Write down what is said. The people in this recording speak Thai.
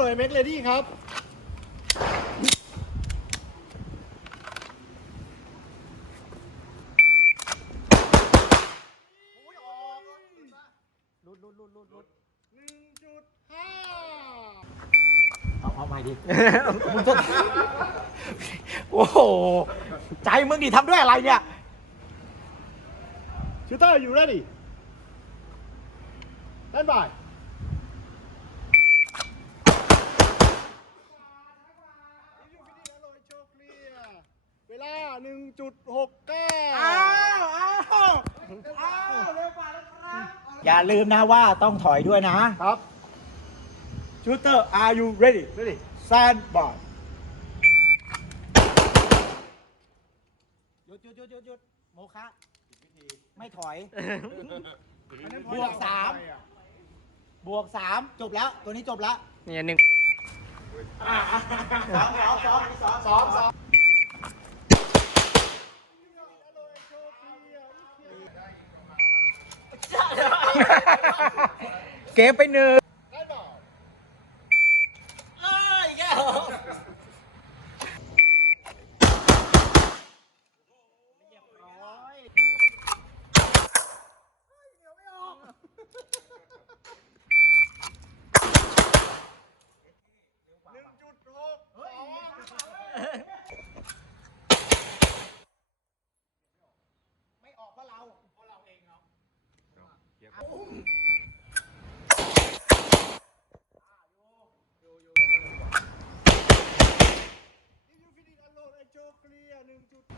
หน่อยเมกเลดี้ครับลุดลุดลุดลุดลุดหนึ่งจุดห้าเอาเอาใหม่ดิมึงจะโอ้โห ใจมึงดิทำด้วยอะไรเนี่ยชูเตอร์อยู่ ready stand by ลา1.69 อ้าวอ้าวอ้าวเร็วกว่าแล้วครับอย่าลืมนะว่าต้องถอยด้วยนะครับชูเตอร์ are you ready ready stand by หยุดหยุดหยุดหยุดหยุดโมคะไม่ถอย บวกสามบวกสามจบแล้ว ตัวนี้จบแล้วเนี่ยหนึ่ง สองสองสองสองสองสอง เก็บไปหนึ่ง ได้บอกเอ้ยแก้ว Clear 1.5